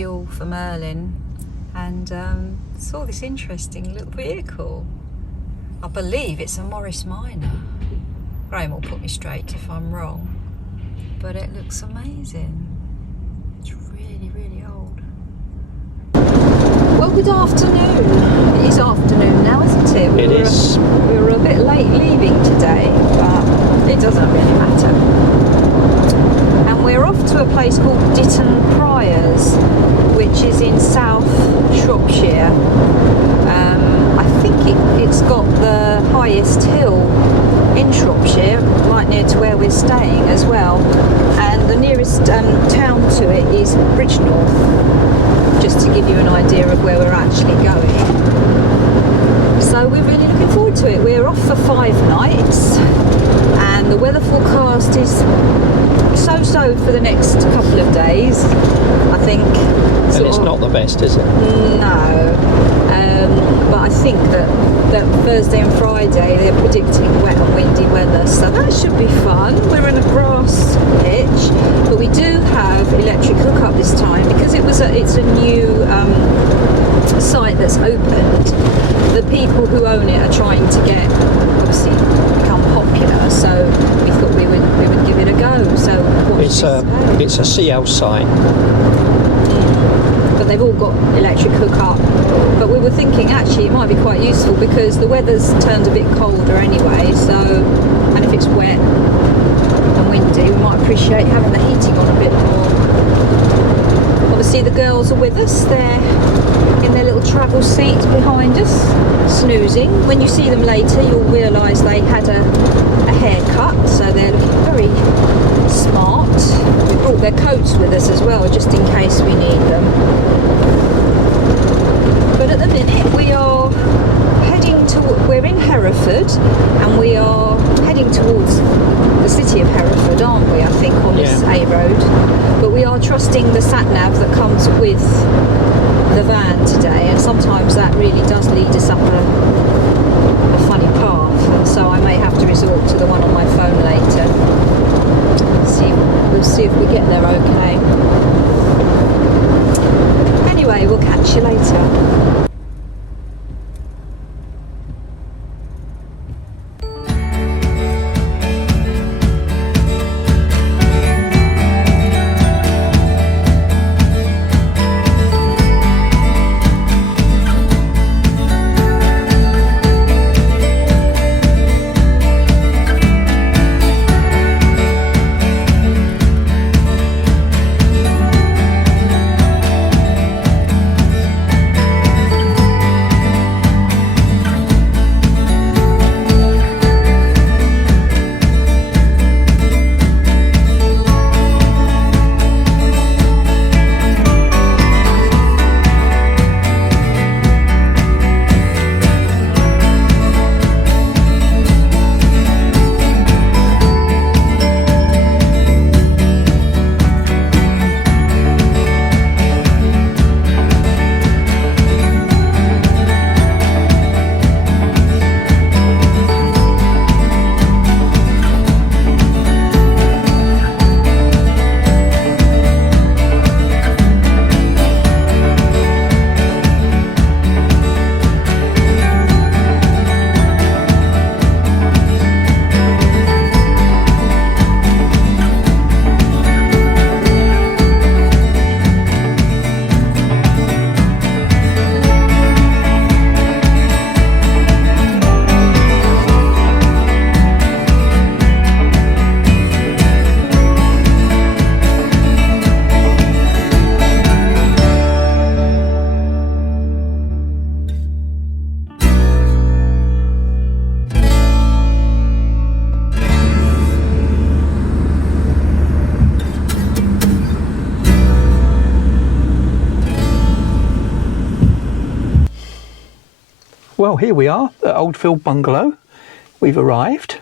fuel for Merlin, and saw this interesting little vehicle. I believe it's a Morris Minor. Graham will put me straight if I'm wrong, but it looks amazing. It's really, really old. Well, good afternoon. It is afternoon now, isn't it? It is. We were a bit late leaving today, but it doesn't really matter. And we're off to a place called Ditton Priors, which is in South Shropshire. I think it's got the highest hill in Shropshire, right near to where we're staying as well. And the nearest town to it is Bridgenorth, just to give you an idea of where we're actually going. So we're really looking forward to it. We're off for 5 nights, and the weather forecast is so-so for the next couple of days, I think. And it's not the best, is it? No. But I think that Thursday and Friday they're predicting wet and windy weather, so that should be fun. We're in a grass pitch, but we do have electric hookup this time because it's a new site that's opened. The people who own it are trying to obviously become popular, so we thought we would give it a go. So it's a CL site. But they've all got electric hookup. But we were thinking actually it might be quite useful because the weather's turned a bit colder anyway, and if it's wet and windy, we might appreciate having the heating on a bit more. Obviously the girls are with us, they're in their little travel seats behind us, snoozing. When you see them later, you'll realise they had a haircut, so they're looking very smart. We brought their coats with us as well, just in case we need them. But at the minute, we're in Hereford, and we are heading towards the city of Hereford, aren't we, I think, on this A road. But we are trusting the sat-nav that comes with the van today, and sometimes that really does lead us up a funny path, and so I may have to resort to the one on my phone later. We'll see if we get there okay. Anyway, we'll catch you later. Well, here we are at Oldfield Bungalow. We've arrived.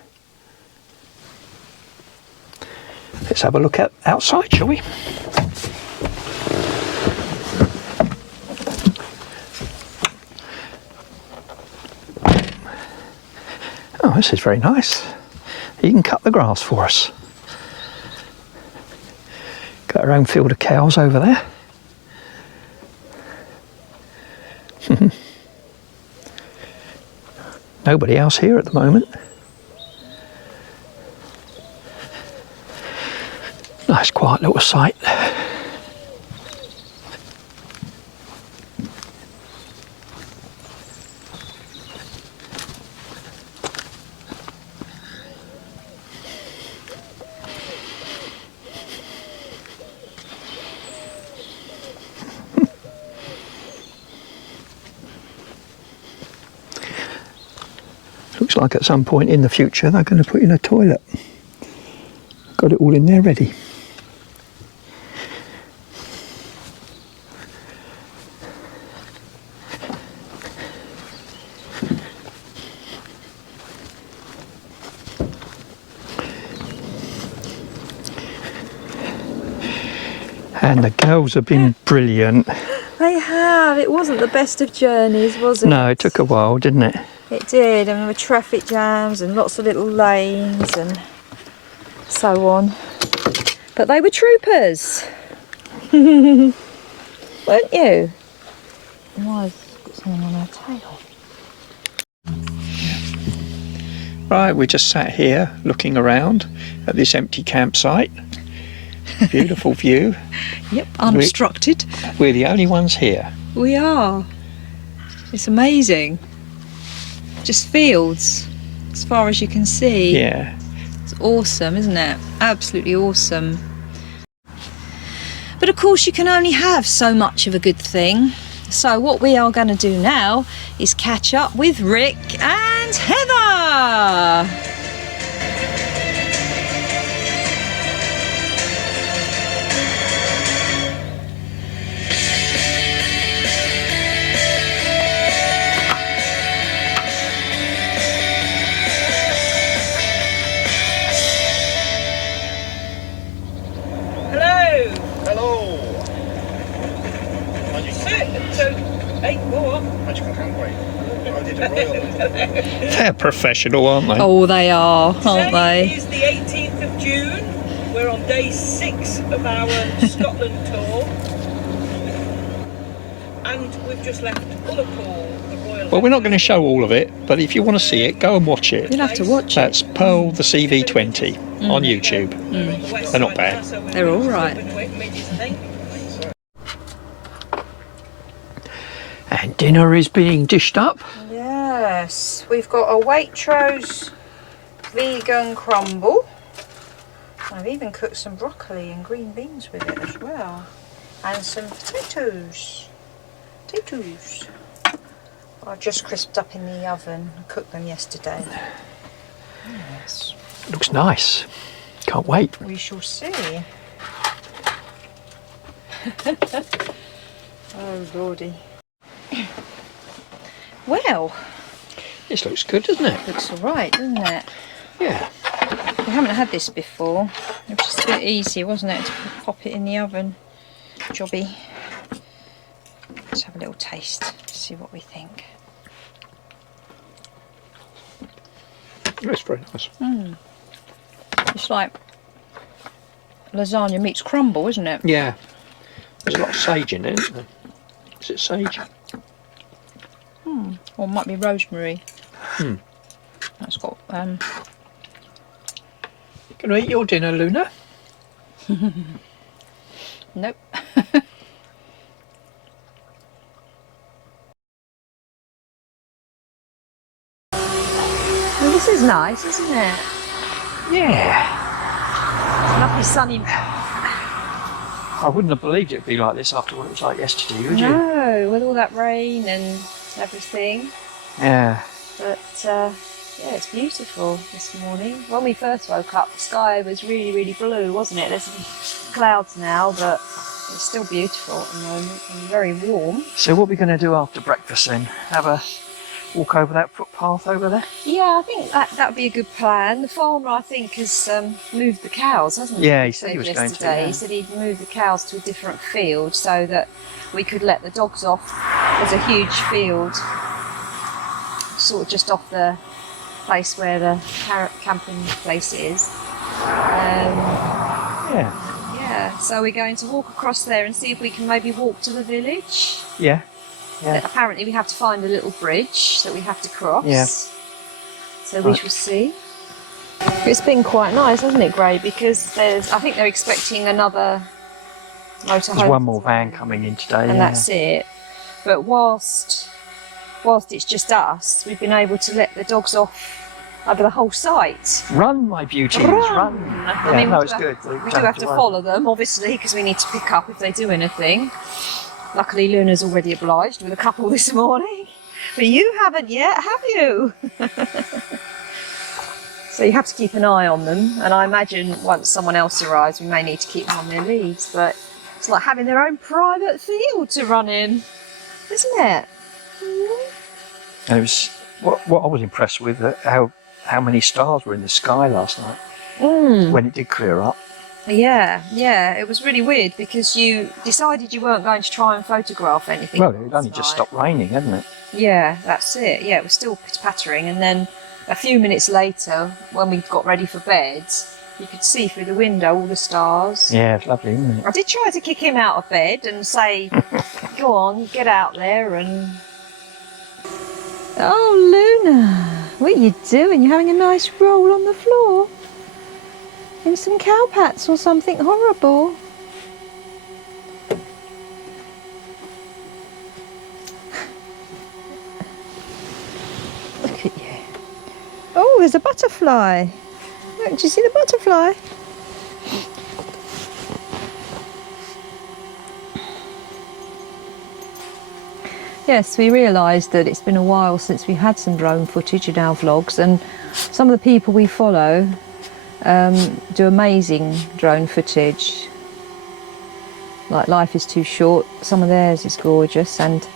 Let's have a look outside, shall we? Oh, this is very nice. You can cut the grass for us. Got our own field of cows over there. Nobody else here at the moment. Nice quiet little site. Looks like at some point in the future they're going to put in a toilet. Got it all in there ready. And the girls have been brilliant. They have. It wasn't the best of journeys, was it? No, it took a while, didn't it? It did, and there were traffic jams and lots of little lanes and so on. But they were troopers. Weren't you? Mine's got something on her tail. Right, we just sat here looking around at this empty campsite. Beautiful view. Yep, unobstructed. We're the only ones here. We are. It's amazing. Just fields as far as you can see. Yeah. It's awesome, isn't it? Absolutely awesome. But of course you can only have so much of a good thing. So what we are going to do now is catch up with Rick and Heather. They're professional, aren't they? Oh, they are, aren't they? Today is the 18th of June. We're on day 6 of our Scotland tour. And we've just left Ullapool, the Royal... Well, we're not going to show all of it, but if you want to see it, go and watch it. You'll have to watch it. That's Pearl the CV40 on YouTube. They're not bad. They're all right. And dinner is being dished up. Yes, we've got a Waitrose vegan crumble. I've even cooked some broccoli and green beans with it as well. And some potatoes. I've just crisped up in the oven. I cooked them yesterday. Yes. Looks nice. Can't wait. We shall see. Oh, Lordy. Well, This looks good, doesn't it? looks alright, doesn't it? Yeah. We haven't had this before. It was just a bit easier, wasn't it, to pop it in the oven. Jobby. Let's have a little taste, see what we think. It's very nice. It's like lasagna meets crumble, isn't it? Yeah. There's a lot of sage in it, isn't there? Is it sage? Or it might be rosemary. That's got Gonna eat your dinner, Luna? nope. Well, this is nice, isn't it? Yeah. Lovely sunny. I wouldn't have believed it'd be like this after what it was like yesterday, would you? No, with all that rain and everything. Yeah. But yeah, it's beautiful this morning. When we first woke up, the sky was really, really blue, wasn't it? There's some clouds now, but it's still beautiful at the moment and very warm. So what are we going to do after breakfast then? Have a walk over that footpath over there? Yeah, I think that would be a good plan. The farmer, I think, has moved the cows, hasn't he? Yeah, he said he was going to, yesterday. yeah. He said he'd move the cows to a different field so that we could let the dogs off. There's a huge field, sort of just off the place where the camping place is. Yeah. Yeah, so we're going to walk across there and see if we can maybe walk to the village. Yeah. Yeah. Apparently we have to find a little bridge that we have to cross. Yeah. So we shall see. It's been quite nice, hasn't it, Gray? Because I think they're expecting another motorhome. There's one more van coming in today. And that's it. But whilst it's just us, we've been able to let the dogs off over the whole site. Run, my beauties, run. I mean, no, it's good. We do have to follow them, obviously, because we need to pick up if they do anything. Luckily, Luna's already obliged with a couple this morning. But you haven't yet, have you? So you have to keep an eye on them. And I imagine once someone else arrives, we may need to keep them on their leads. But it's like having their own private field to run in, isn't it? And it was what I was impressed with, how many stars were in the sky last night when it did clear up. Yeah, it was really weird because you decided you weren't going to try and photograph anything. Well, it only just stopped raining, hadn't it? Yeah, that's it. Yeah, it was still pattering, and then a few minutes later, when we got ready for bed, you could see through the window all the stars. Yeah, it's lovely, isn't it? I did try to kick him out of bed and say, go on, get out there and... Oh, Luna, what are you doing? You're having a nice roll on the floor? In some cowpats or something horrible? Look at you. Oh, there's a butterfly. Look, do you see the butterfly? Yes, we realised that it's been a while since we had some drone footage in our vlogs, and some of the people we follow do amazing drone footage. Like Life is Too Short, some of theirs is gorgeous, and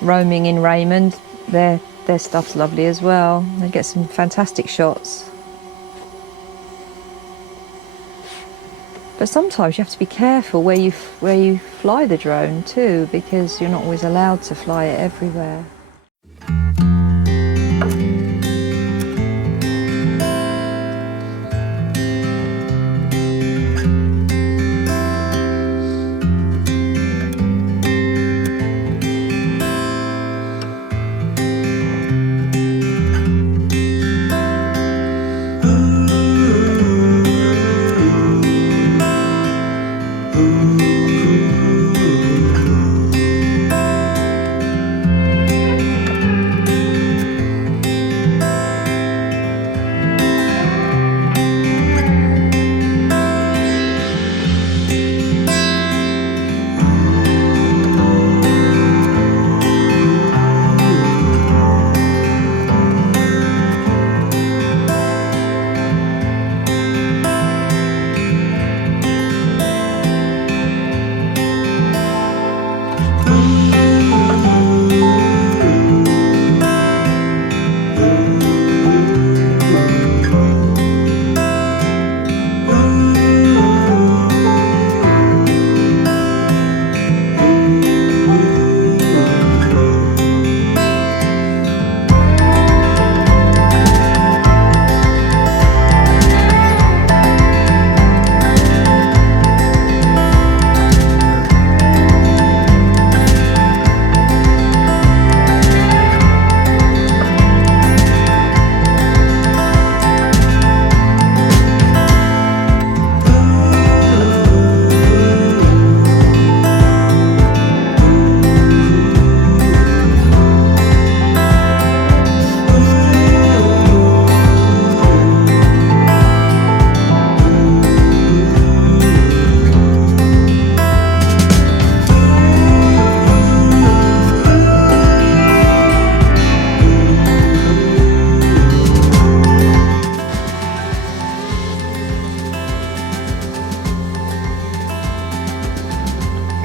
Roaming in Raymond, their stuff's lovely as well. They get some fantastic shots. But sometimes you have to be careful where you fly the drone too, because you're not always allowed to fly it everywhere.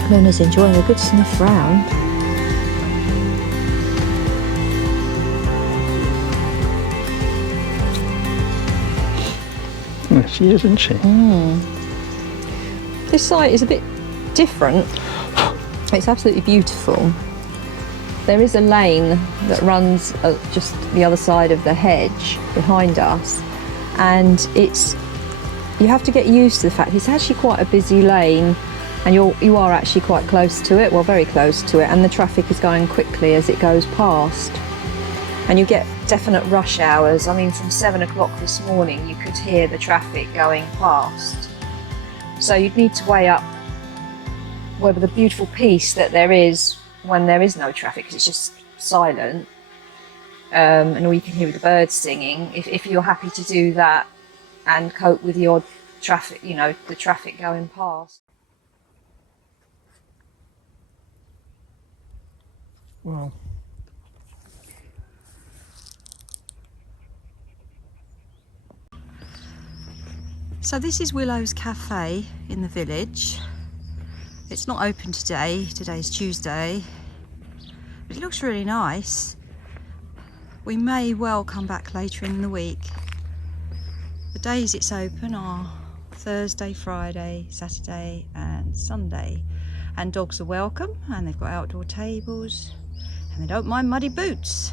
Luna's enjoying a good sniff round. Yes, she is, isn't she? This site is a bit different. It's absolutely beautiful. There is a lane that runs just the other side of the hedge behind us, and you have to get used to the fact it's actually quite a busy lane And you are actually quite close to it, well, very close to it, and the traffic is going quickly as it goes past. And you get definite rush hours. I mean, from 7 o'clock this morning, you could hear the traffic going past. So you'd need to weigh up whether the beautiful peace that there is when there is no traffic, 'cause it's just silent, and all you can hear is the birds singing. If you're happy to do that and cope with your traffic, you know, the traffic going past. Well, So this is Willow's Cafe in the village. It's not open today. Today's Tuesday. But it looks really nice. We may well come back later in the week. The days it's open are Thursday, Friday, Saturday and Sunday. And dogs are welcome, and they've got outdoor tables, and they don't mind muddy boots.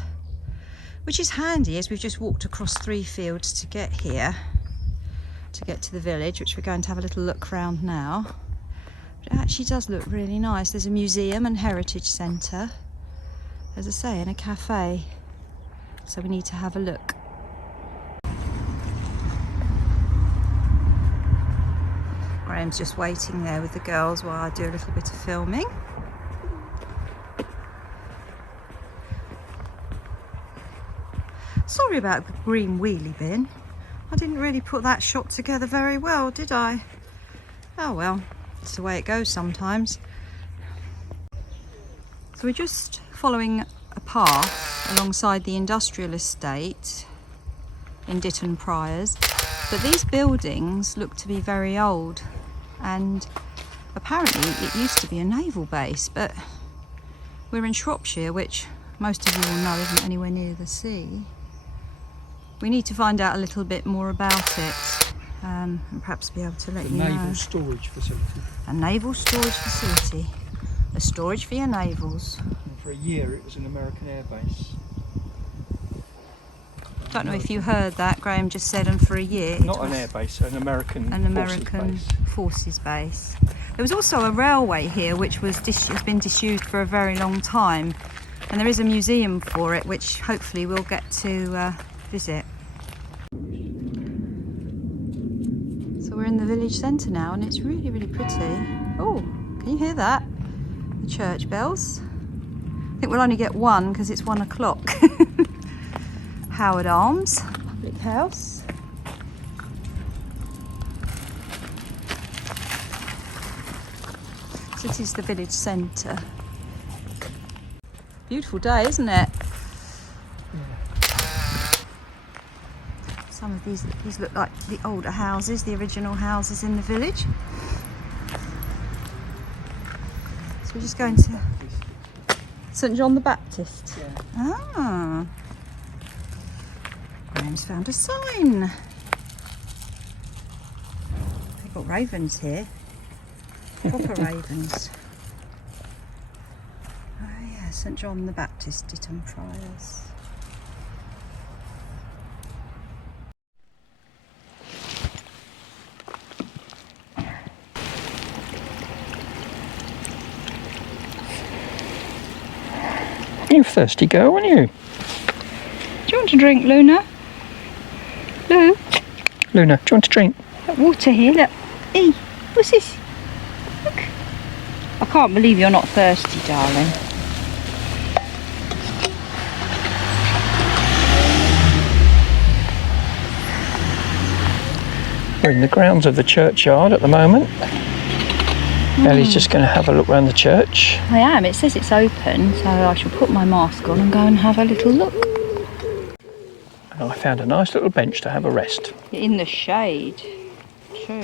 Which is handy, as we've just walked across 3 fields to get here, to get to the village, which we're going to have a little look round now. But it actually does look really nice. There's a museum and heritage centre, as I say, and a cafe. So we need to have a look. Graham's just waiting there with the girls while I do a little bit of filming. Sorry about the green wheelie bin. I didn't really put that shot together very well, did I? Oh well, it's the way it goes sometimes. So we're just following a path alongside the industrial estate in Ditton Priors, but these buildings look to be very old, and apparently it used to be a naval base, but we're in Shropshire, which most of you will know isn't anywhere near the sea. We need to find out a little bit more about it, and perhaps be able to let you know. a naval storage facility. A naval storage facility. A storage for your navals. And for a year it was an American air base. Don't know if you heard that. Graham just said, and for a year it Not an was air base, an American forces base. There was also a railway here which has been disused for a very long time, and there is a museum for it which hopefully we'll get to visit. So we're in the village centre now, and it's really, really pretty. Oh, can you hear that? The church bells. I think we'll only get one because it's 1 o'clock. Howard Arms, public house. So this is the village centre. Beautiful day, isn't it? Some of these look like the older houses, the original houses in the village. So we're just going to St John the Baptist. Yeah. Ah. Graham's found a sign. They've got ravens here. Proper ravens. Oh yeah, St John the Baptist, Ditton Priors. You thirsty girl, aren't you? Do you want a drink, Luna? Lou? Luna, do you want a drink? Got water here, look. Hey, what's this? Look. I can't believe you're not thirsty, darling. We're in the grounds of the churchyard at the moment. Ellie's just going to have a look around the church. I am. It says it's open, so I shall put my mask on and go and have a little look. And I found a nice little bench to have a rest. In the shade. True.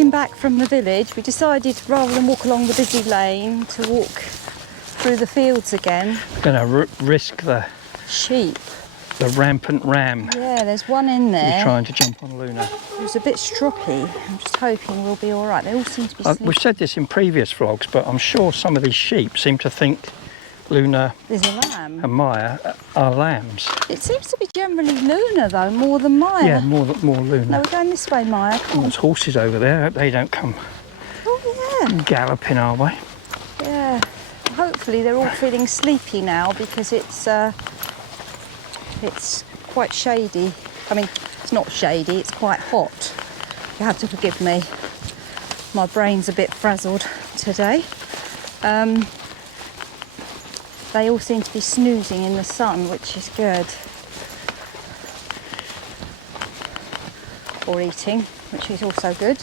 walking back from the village, we decided rather than walk along the busy lane to walk through the fields again. We're going to risk the Sheep. the rampant ram. Yeah, there's one in there. He's trying to jump on Luna. It was a bit stroppy. I'm just hoping we'll be all right. They all seem to be sleeping. We've said this in previous vlogs, but I'm sure some of these sheep seem to think Luna There's a lamb. and Maya are lambs. It seems to be generally Luna though, more than Maya. Yeah, more Luna. No, we're going this way, Maya. Come on. There's horses over there. I hope they don't come Oh yeah. galloping our way. Yeah. Hopefully they're all feeling sleepy now because it's quite shady. I mean, it's not shady, it's quite hot. You have to forgive me. My brain's a bit frazzled today. They all seem to be snoozing in the sun, which is good. Or eating, which is also good.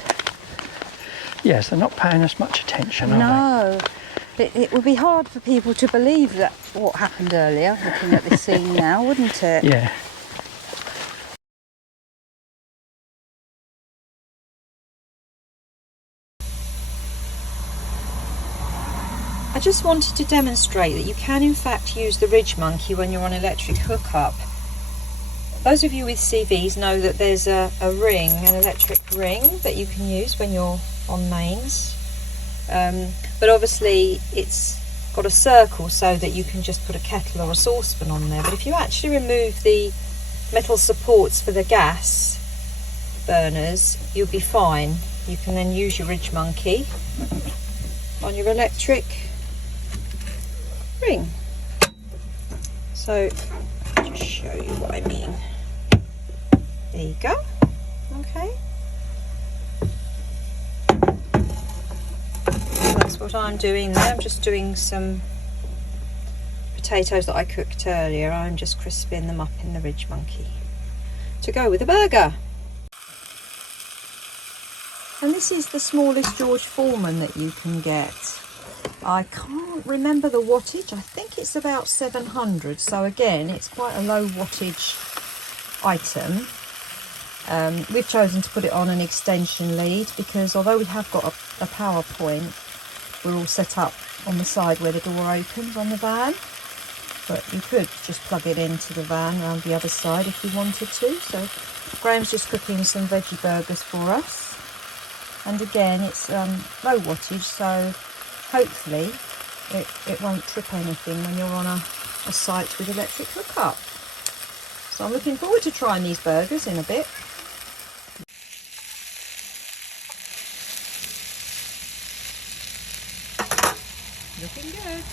Yes, they're not paying us much attention, are No. It would be hard for people to believe that what happened earlier, looking at this scene now, wouldn't it? they? Yeah. I just wanted to demonstrate that you can in fact use the ridge monkey when you're on electric hookup. Those of you with CVs know that there's a ring, an electric ring that you can use when you're on mains. But obviously it's got a circle so that you can just put a kettle or a saucepan on there. But if you actually remove the metal supports for the gas burners, you'll be fine. You can then use your ridge monkey on your electric ring. So I'll just show you what I mean. There you go. Okay. So that's what I'm doing there. I'm just doing some potatoes that I cooked earlier. I'm just crisping them up in the ridge monkey to go with the burger. And this is the smallest George Foreman that you can get. I can't remember the wattage. I think it's about 700. So again, it's quite a low wattage item. We've chosen to put it on an extension lead because although we have got a power point, we're all set up on the side where the door opens on the van. But you could just plug it into the van around the other side if you wanted to. So Graham's just cooking some veggie burgers for us. And again, it's low wattage, so hopefully it won't trip anything when you're on a site with electric hookup. So I'm looking forward to trying these burgers in a bit. Looking good.